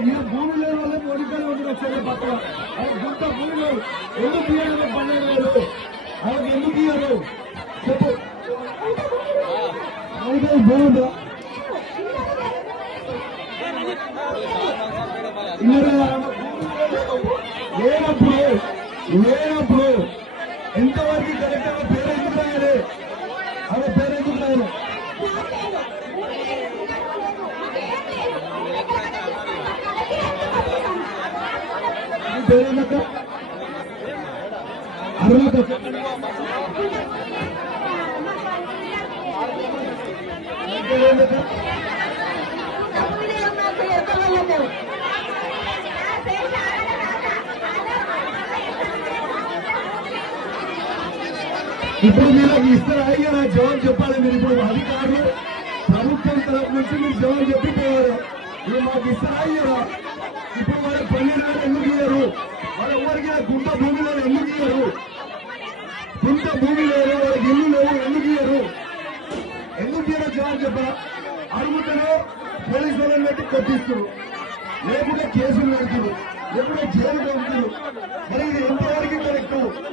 ఈ భూమి లేని వాళ్ళే మోడీకాయ ఉంటుంది చెల్లె పక్కన గుంట భూమిలో ఎందుకు ఇయ్యారు 12,000 వాళ్ళకి ఎందుకు ఇయ్యారు చెప్పు బాగుందా లేనప్పుడు ఎంతవరకు కరెక్ట్గా పేరు ఎందుకు రాయాలి అదే పేరు ఎందుకు రాయాలి పేరేందక్క అర్హత పేరేందక్క ఇప్పుడు మీరు ఇస్తారా అయ్యా నా జవాబు చెప్పాలి మీరు ఇప్పుడు అధికారులు ప్రభుత్వం తరఫు నుంచి మీరు జవాబు చెప్పిపోయారు మీరు మాకు ఇస్తారా అయ్యారా ఇప్పుడు వాళ్ళ 12,000 ఎందుకు ఇయ్యారు వాళ్ళ ఎవరికి గుంట భూమిలో ఎందుకు ఇయ్యారు గుంట భూమి లేదు వాళ్ళకి ఇల్లు లేవు ఎందుకు ఇయ్యారు జవాబు చెప్పరా అడుగుతారో పోలీసు వాళ్ళని పెట్టి కొట్టిస్తారు లేకుంటే కేసులు పెడతారు లేకుంటే జైలు పంపుతారు మరి ఇది ఎంతవరకు కరెక్ట్